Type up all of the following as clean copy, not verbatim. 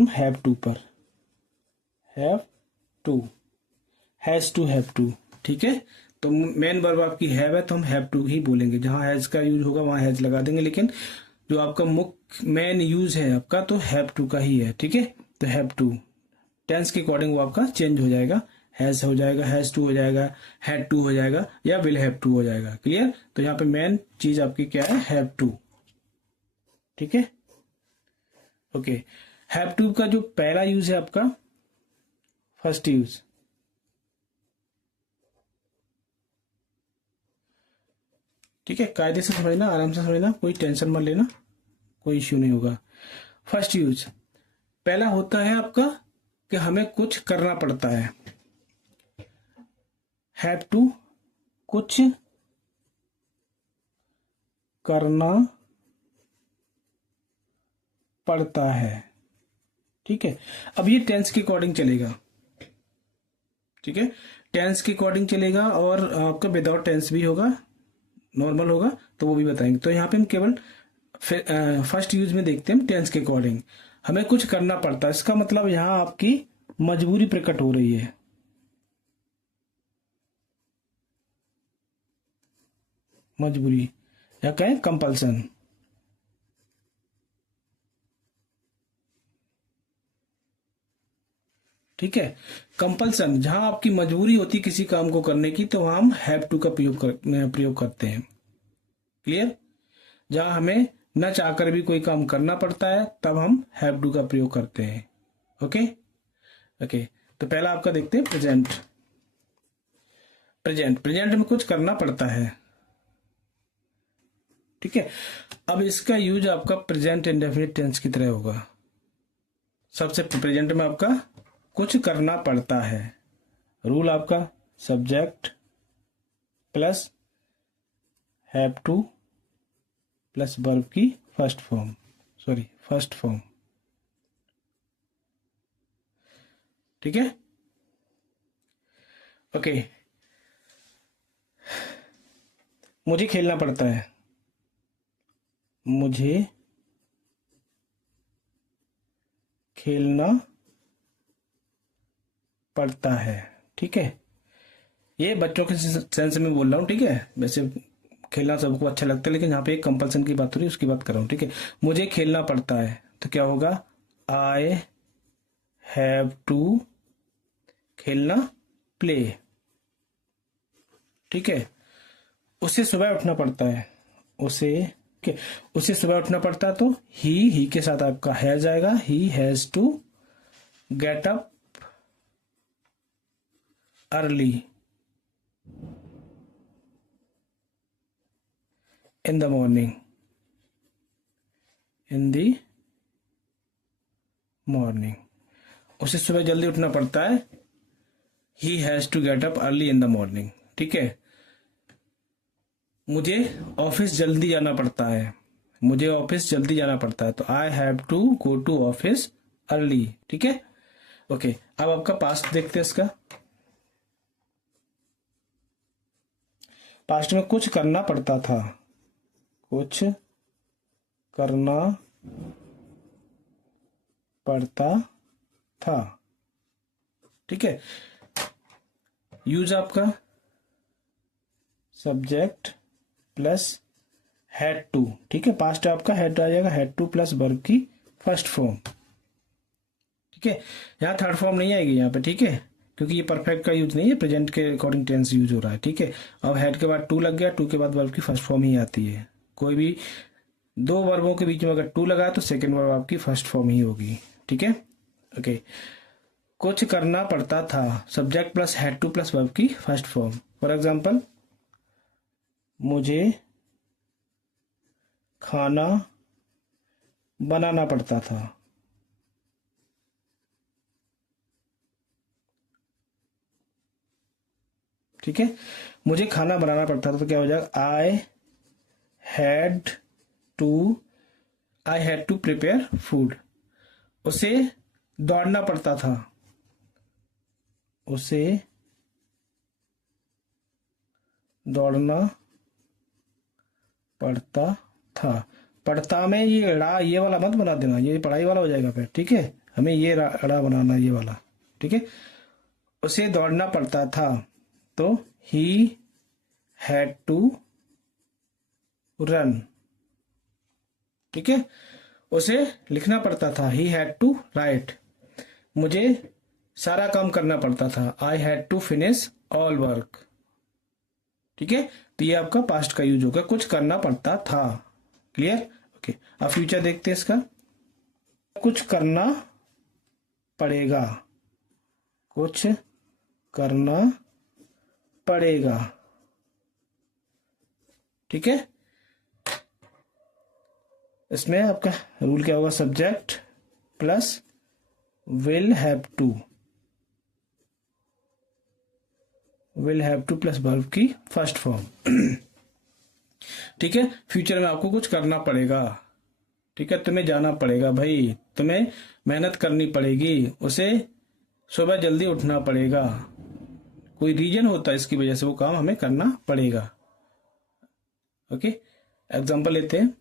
Have to पर, have to, has to, have to. ठीक है, तो मेन वर्ब आपकी हैव है तो हम हैव टू ही बोलेंगे। जहां हैज का यूज होगा वहां हैज लगा देंगे, लेकिन जो आपका मुख्य मेन यूज है आपका तो हैव टू का ही है। ठीक है, तो हैव टू टेंस के अकॉर्डिंग वो आपका चेंज हो जाएगा, हैज हो जाएगा, हैज टू हो जाएगा, हैड टू हो जाएगा, या विल हैव टू हो जाएगा। क्लियर? तो यहाँ पे मेन चीज आपकी क्या है, हैव टू। ठीक है, ओके। हैव टू का जो पहला यूज है आपका, फर्स्ट यूज, ठीक है, कायदे से समझना, आराम से समझना, कोई टेंशन मत लेना, कोई इश्यू नहीं होगा। फर्स्ट यूज पहला होता है आपका कि हमें कुछ करना पड़ता है, हैव टू, कुछ करना पड़ता है। ठीक है, अब ये टेंस के अकॉर्डिंग चलेगा। ठीक है, टेंस के अकॉर्डिंग चलेगा, और आपका विदाउट टेंस भी होगा, नॉर्मल होगा, तो वो भी बताएंगे। तो यहाँ पे हम केवल फर्स्ट यूज में देखते हैं टेंस के अकॉर्डिंग, हमें कुछ करना पड़ता है। इसका मतलब यहाँ आपकी मजबूरी प्रकट हो रही है, मजबूरी, या कहें कंपल्सन। ठीक है, कंपल्सन, जहां आपकी मजबूरी होती है किसी काम को करने की, तो वहां हम हैव टू का प्रयोग करते हैं। क्लियर? जहां हमें न चाहकर भी कोई काम करना पड़ता है तब हम हैव टू का प्रयोग करते हैं। ओके ओके, तो पहला आपका देखते हैं प्रेजेंट। प्रेजेंट, प्रेजेंट में कुछ करना पड़ता है। ठीक है, अब इसका यूज आपका प्रेजेंट इंडेफिनिट टेंस की तरह होगा। सबसे प्रेजेंट में आपका कुछ करना पड़ता है, रूल आपका subject plus have to plus verb की फर्स्ट फॉर्म। ठीक है, ओके। मुझे खेलना पड़ता है, मुझे खेलना पड़ता है। ठीक है, ये बच्चों के सेंस में बोल रहा हूँ। ठीक है, वैसे खेलना सबको अच्छा लगता है, लेकिन यहाँ पे एक कंपल्सन की बात हो रही है, उसकी बात कर रहा हूँ। ठीक है, मुझे खेलना पड़ता है तो क्या होगा, आई हैव टू खेलना, प्ले। ठीक है, उसे सुबह उठना पड़ता है, उसे सुबह उठना पड़ता है, तो ही के साथ आपका हैज आएगा, he has to get up early in the morning, उसे सुबह जल्दी उठना पड़ता है, he has to get up early in the morning। ठीक है, मुझे ऑफिस जल्दी जाना पड़ता है, तो I have to go to office early। ठीक है, ओके। अब आपका पास्ट देखते हैं। इसका पास्ट में कुछ करना पड़ता था, कुछ करना पड़ता था। ठीक है, यूज आपका सब्जेक्ट प्लस हैड टू। ठीक है, पास्ट आपका हैड आ जाएगा, हैड टू प्लस वर्ब की फर्स्ट फॉर्म। ठीक है, यहाँ थर्ड फॉर्म नहीं आएगी यहाँ पे। ठीक है, क्योंकि ये परफेक्ट का यूज नहीं है, प्रेजेंट के अकॉर्डिंग टेंस यूज हो रहा है। ठीक है, अब हेड के बाद टू लग गया, टू के बाद वर्ब की फर्स्ट फॉर्म ही आती है। कोई भी दो वर्बों के बीच में अगर टू लगा तो सेकेंड वर्ब आपकी फर्स्ट फॉर्म ही होगी। ठीक है, ओके। कुछ करना पड़ता था, subject plus had to plus verb की फर्स्ट फॉर्म। फॉर एग्जाम्पल, मुझे खाना बनाना पड़ता था। ठीक है, मुझे खाना बनाना पड़ता था तो क्या हो जाएगा, I had to prepare food. उसे दौड़ना पड़ता था, उसे दौड़ना पड़ता था। पढ़ता में ये ड़ा ये वाला मत बना देना, ये पढ़ाई वाला हो जाएगा फिर। ठीक है, हमें ये अड़ा बनाना, ये वाला, ठीक है। उसे दौड़ना पड़ता था, तो ही हैड टू रन, ठीक है। उसे लिखना पड़ता था, ही हैड टू राइट। मुझे सारा काम करना पड़ता था, I had to finish all work, ठीक है। तो ये आपका पास्ट का यूज होगा, कुछ करना पड़ता था। क्लियर? ओके, अब फ्यूचर देखते हैं इसका। कुछ करना पड़ेगा, कुछ करना पड़ेगा, ठीक है। इसमें आपका रूल क्या होगा, subject plus will have to, will have to plus verb की फर्स्ट फॉर्म, ठीक है। फ्यूचर में आपको कुछ करना पड़ेगा, ठीक है। तुम्हें जाना पड़ेगा भाई, तुम्हें मेहनत करनी पड़ेगी, उसे सुबह जल्दी उठना पड़ेगा, कोई रीजन होता है इसकी वजह से वो काम हमें करना पड़ेगा। ओके, एग्जांपल लेते हैं।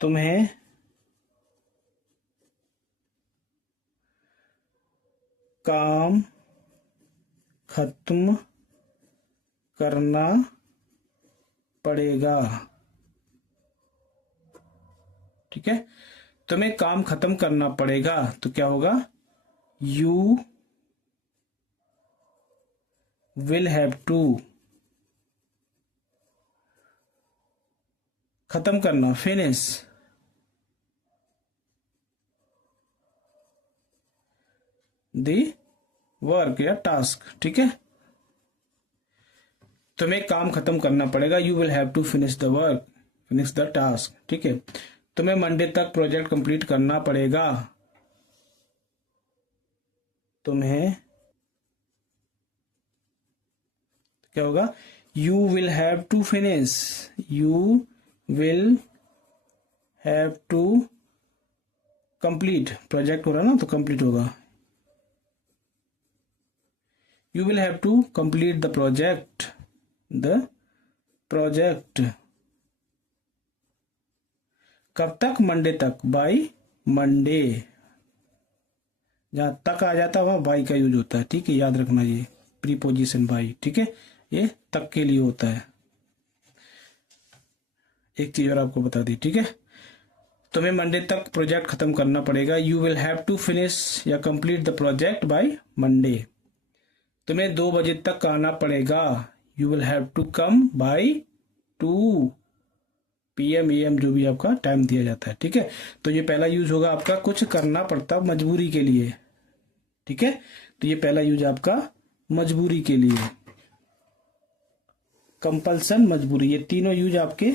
तुम्हें काम खत्म करना पड़ेगा, ठीक है। तुम्हें काम खत्म करना पड़ेगा, तो क्या होगा, यू विल हैव टू, खत्म करना फिनिश द वर्क या टास्क, ठीक है। तुम्हें काम खत्म करना पड़ेगा, you will have to finish the work, finish the task, ठीक है। तुम्हें मंडे तक प्रोजेक्ट कंप्लीट करना पड़ेगा, तुम्हें क्या होगा, you will have to finish, you will have to complete, project हो रहा ना तो कंप्लीट होगा, you will have to complete the project, the project कब तक, मंडे तक, बाय मंडे। जहां तक आ जाता है वहां बाई का यूज होता है, ठीक है, याद रखना ये प्रीपोजिशन बाई, ठीक है, ये तक के लिए होता है। एक चीज और आपको बता दी, ठीक है। तुम्हें मंडे तक प्रोजेक्ट खत्म करना पड़ेगा, you will have to finish या complete the project by Monday. तुम्हें 2 बजे तक आना पड़ेगा, you will have to come by 2 PM AM, जो भी आपका टाइम दिया जाता है, ठीक है। तो ये पहला यूज होगा आपका, कुछ करना पड़ता मजबूरी के लिए, ठीक है। तो ये पहला यूज आपका मजबूरी के लिए, कंपल्सन, मजबूरी, ये तीनों यूज आपके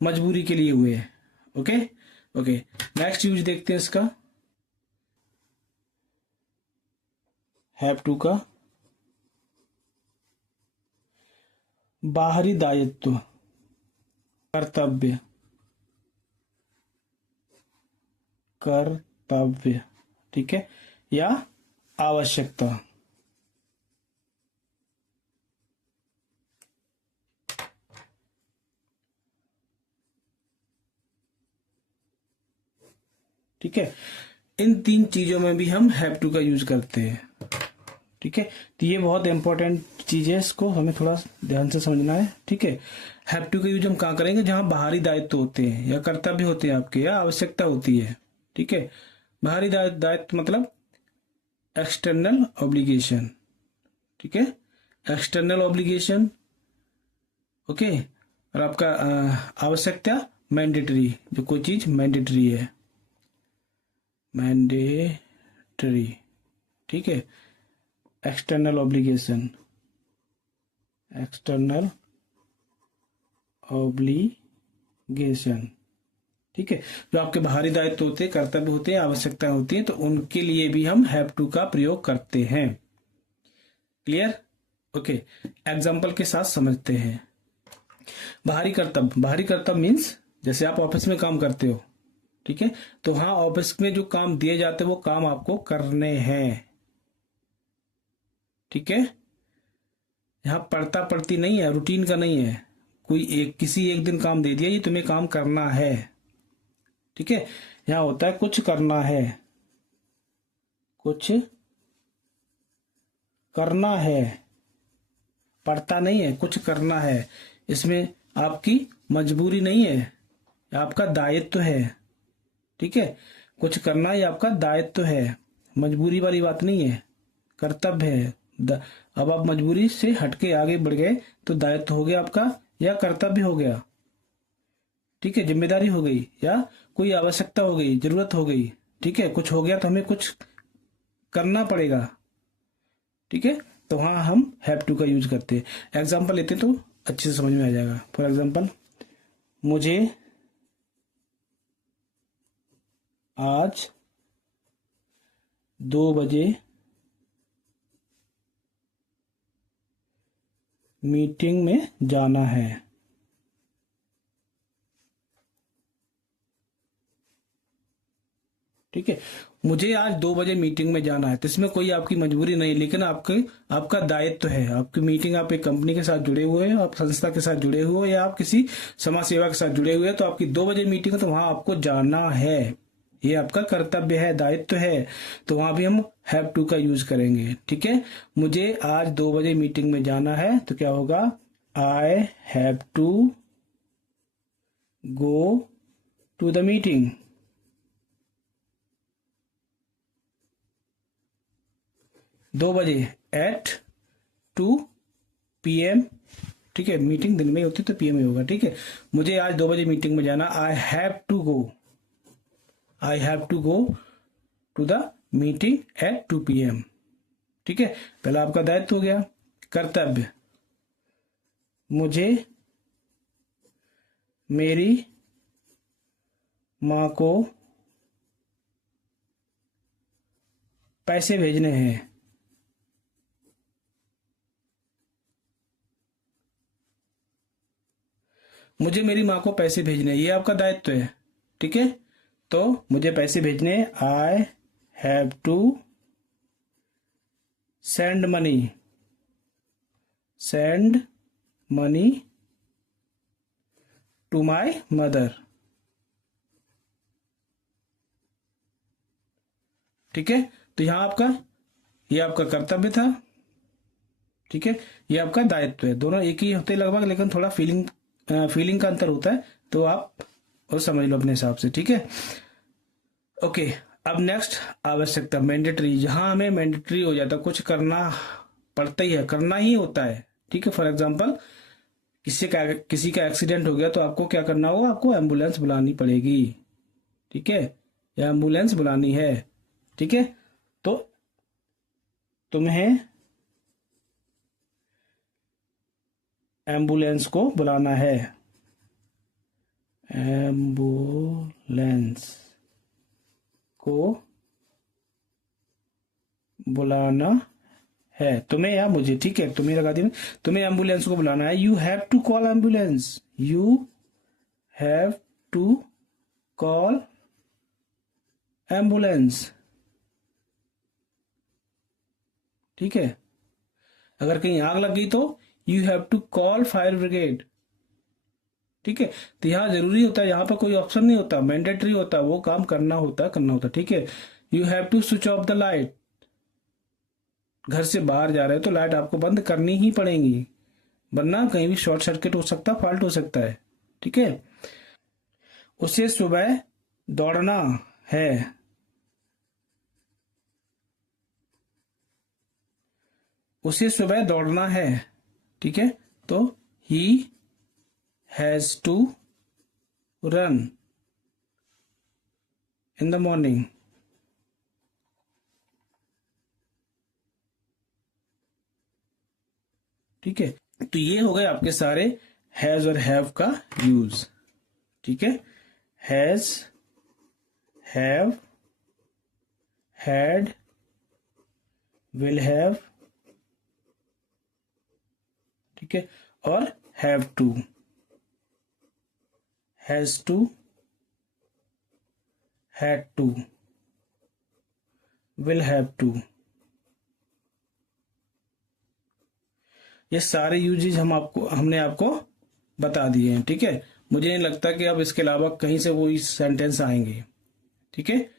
मजबूरी के लिए हुए हैं। ओके ओके, नेक्स्ट यूज देखते हैं इसका, हैव टू का बाहरी दायित्व, कर्तव्य, कर्तव्य, ठीक है, या आवश्यकता, ठीक है। इन 3 चीजों में भी हम हैव टू का यूज करते हैं, ठीक है। तो ये बहुत इंपॉर्टेंट चीज है, इसको हमें थोड़ा ध्यान से समझना है, ठीक है। हैव टू का यूज हम कहाँ करेंगे, जहां बाहरी दायित्व होते हैं या कर्तव्य होते हैं आपके, या आवश्यकता होती है, ठीक है। बाहरी दायित्व मतलब एक्सटर्नल ऑब्लिगेशन, ठीक है, एक्सटर्नल ऑब्लिगेशन, ओके। और आपका आवश्यकता मैंडेटरी, जो कोई चीज मैंडेटरी है, मैंडेटरी, ठीक है। एक्सटर्नल ऑब्लिगेशन, एक्सटर्नल ऑब्लिगेशन, ठीक है। जो आपके बाहरी दायित्व होते हैं, कर्तव्य होते हैं, आवश्यकता होती है, तो उनके लिए भी हम हैव टू का प्रयोग करते हैं। क्लियर? ओके, एग्जाम्पल के साथ समझते हैं। बाहरी कर्तव्य, बाहरी कर्तव्य मीन्स जैसे आप ऑफिस में काम करते हो, ठीक है, तो हाँ ऑफिस में जो काम दिए जाते हैं वो काम आपको करने हैं, ठीक है। यहाँ पढ़ता पढ़ती नहीं है, रूटीन का नहीं है, कोई किसी एक दिन काम दे दिया, ये तुम्हें काम करना है, ठीक है। यहाँ होता है कुछ करना है, कुछ करना है, पढ़ता नहीं है, कुछ करना है। इसमें आपकी मजबूरी नहीं है, आपका दायित्व है। ठीक है, कुछ करना ये आपका दायित्व है, मजबूरी वाली बात नहीं है, कर्तव्य है। अब आप मजबूरी से हटके आगे बढ़ गए तो दायित्व हो गया आपका या कर्तव्य हो गया। ठीक है, जिम्मेदारी हो गई या कोई आवश्यकता हो गई, जरूरत हो गई। ठीक है, कुछ हो गया तो हमें कुछ करना पड़ेगा। ठीक है, तो वहां हम हैव टू का यूज करते हैं। एग्जाम्पल लेते हैं तो अच्छे से समझ में आ जाएगा। फॉर एग्जाम्पल, मुझे आज 2 बजे मीटिंग में जाना है। ठीक है, मुझे आज 2 बजे मीटिंग में जाना है, तो इसमें कोई आपकी मजबूरी नहीं, लेकिन आपका दायित्व है। आपकी मीटिंग, आप एक कंपनी के साथ जुड़े हुए हैं, आप संस्था के साथ जुड़े हुए हैं, या आप किसी समाज सेवा के साथ जुड़े हुए हैं, तो आपकी 2 बजे मीटिंग है तो वहां आपको जाना है। ये आपका कर्तव्य है, दायित्व है, तो वहां भी हम हैव टू का यूज करेंगे। ठीक है, मुझे आज 2 बजे मीटिंग में जाना है, तो क्या होगा, I have to go to the meeting. 2 बजे एट 2 PM। ठीक है, मीटिंग दिन में होती तो PM में होगा। ठीक है, मुझे आज 2 बजे मीटिंग में जाना, I have to go, I have to go to the meeting at 2 PM। ठीक है, पहला आपका दायित्व हो गया। कर्तव्य, मुझे मेरी माँ को पैसे भेजने हैं। मुझे मेरी माँ को पैसे भेजने, ये आपका दायित्व है। ठीक है, तो मुझे पैसे भेजने, I have to send money, send money to my mother. ठीक है, तो यहां आपका, ये आपका कर्तव्य था। ठीक है, ये आपका दायित्व है। दोनों एक ही होते लगभग, लेकिन थोड़ा फीलिंग का अंतर होता है, तो आप और समझ लो अपने हिसाब से। ठीक है, ओके। अब नेक्स्ट आवश्यकता, मैंडेटरी। जहां हमें मैंडेटरी हो जाता है, कुछ करना पड़ता ही है, करना ही होता है। ठीक है, फॉर एग्जाम्पल, किसी का एक्सीडेंट हो गया तो आपको क्या करना होगा, आपको एम्बुलेंस बुलानी पड़ेगी। ठीक है, या एम्बुलेंस बुलानी है। ठीक है, तो तुम्हें एम्बुलेंस को बुलाना है, एम्बुलेंस को बुलाना है, तुम्हें या मुझे। ठीक है, तुम्हें लगा दी, तुम्हें एम्बुलेंस को बुलाना है। You have to call ambulance, you have to call ambulance. ठीक है, अगर कहीं आग लग गई तो you have to call fire brigade. ठीक है, तो यहाँ जरूरी होता है, यहाँ पर कोई ऑप्शन नहीं होता, मैंडेटरी होता है, वो काम करना होता। ठीक है, you have to switch off the light. घर से बाहर जा रहे हो तो लाइट आपको बंद करनी ही पड़ेगी, वरना कहीं भी शॉर्ट सर्किट हो सकता, फॉल्ट हो सकता है। ठीक है, उसे सुबह दौड़ना है, उसे सुबह दौड़ना है। ठीक है, तो he has to run in the morning. ठीक है, तो ये हो गए आपके सारे हैज और हैव का यूज। ठीक है, has, have, had, will have. ठीक है, और have to, has to, had to, will have to. ये सारे यूजेज हमने आपको बता दिए हैं। ठीक है, मुझे नहीं लगता कि अब इसके अलावा कहीं से वो सेंटेंस आएंगे। ठीक है।